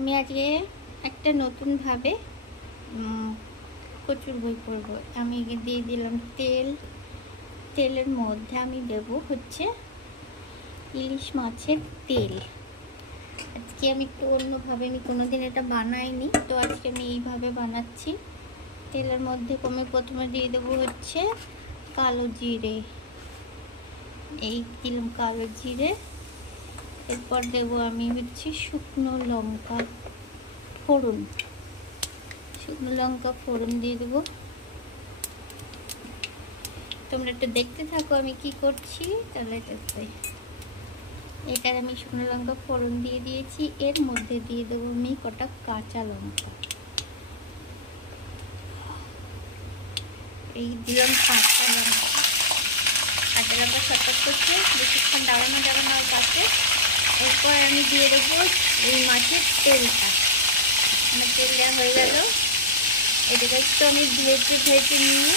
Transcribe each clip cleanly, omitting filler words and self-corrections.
আমি আজকে একটা নতুন ভাবে কচুর বই করব। আমি দিয়ে দিলাম তেল। তেলের মধ্যে আমি দেব হচ্ছে ইলিশ মাছের তেল। আজকে আমি একটু অন্যভাবে, আমি কোনোদিন এটা বানাইনি, তো আজকে আমি এইভাবে বানাচ্ছি। তেলের মধ্যে আমি প্রথমে দিয়ে দেবো হচ্ছে কালো জিরে। এই দিলাম কালো জিরে। এরপর দেবো আমি হচ্ছে শুকনো লঙ্কা ফোড়ন। শুকনো লঙ্কা ফোড়ন দিয়ে দেবো। তোমরা একটু দেখতে থাকো আমি কি করছি। তাহলে এটার আমি শুকনো লঙ্কা ফোড়ন দিয়ে দিয়েছি। এর মধ্যে দিয়ে দেবো আমি কটা কাঁচা লঙ্কা। এই দিলাম কাঁচা লঙ্কা। কাঁচা লঙ্কা সতর্ক করছে, বেশিক্ষণ দাঁড়ানো যাবে না ওর পাশে। এরপর আমি দিয়ে দেবো এই মাছের তেলটা। আমার তেল দেওয়া হয়ে গেল। এটাকে একটু আমি ভেজে নিয়ে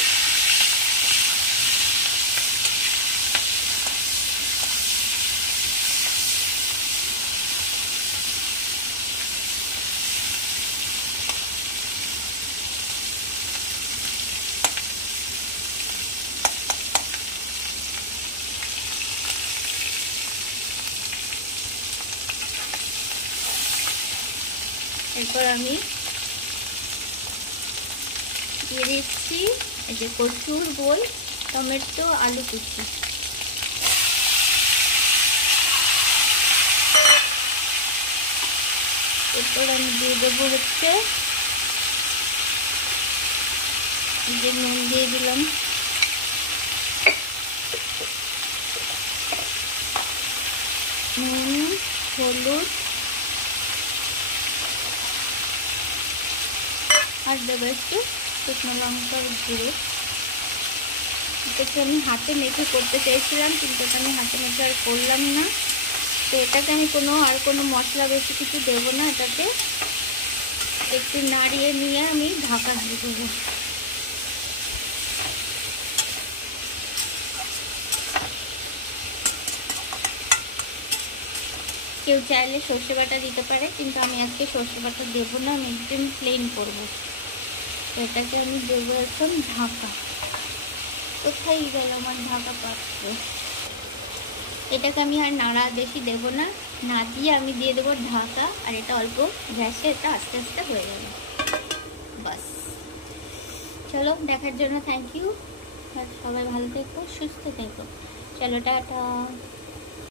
এরপর আমি দিয়ে দিচ্ছি এই যে কচুর বই, টমেটো, আলু কুচি। এরপর আমি দিয়ে দেবো হচ্ছে যে নুন দিয়ে দিলাম, নুন, হলুদ, আর দেবো একটু শুকনো লঙ্কার গুঁড়ো। এটাকে আমি হাতে মেখে করতে চাইছিলাম, কিন্তু এটা আমি হাতে মেখে আর করলাম না। তো এটাকে আমি আর কোনো মশলা বেশি কিছু দেবো না। এটাকে একটু নাড়িয়ে নিয়ে আমি ঢাকা দিয়ে দেবো। কেউ চাইলে সর্ষে বাটা দিতে পারে, কিন্তু আমি আজকে সর্ষে বাটা দেবো না, আমি একদম প্লেন করবো। তো এটাকে আমি দেবো এখন ঢাকা। কোথায় গেল আমার ঢাকা পাত্র? এটাকে আমি আর নাড়া বেশি দেবো না, না দিয়ে আমি দিয়ে দেবো ঢাকা। আর এটা অল্প গ্যাসে এটা আস্তে আস্তে হয়ে যাবে। বাস, চলো দেখার জন্য থ্যাংক ইউ। আর সবাই ভালো থেকো, সুস্থ থেকো। চলো টাটা।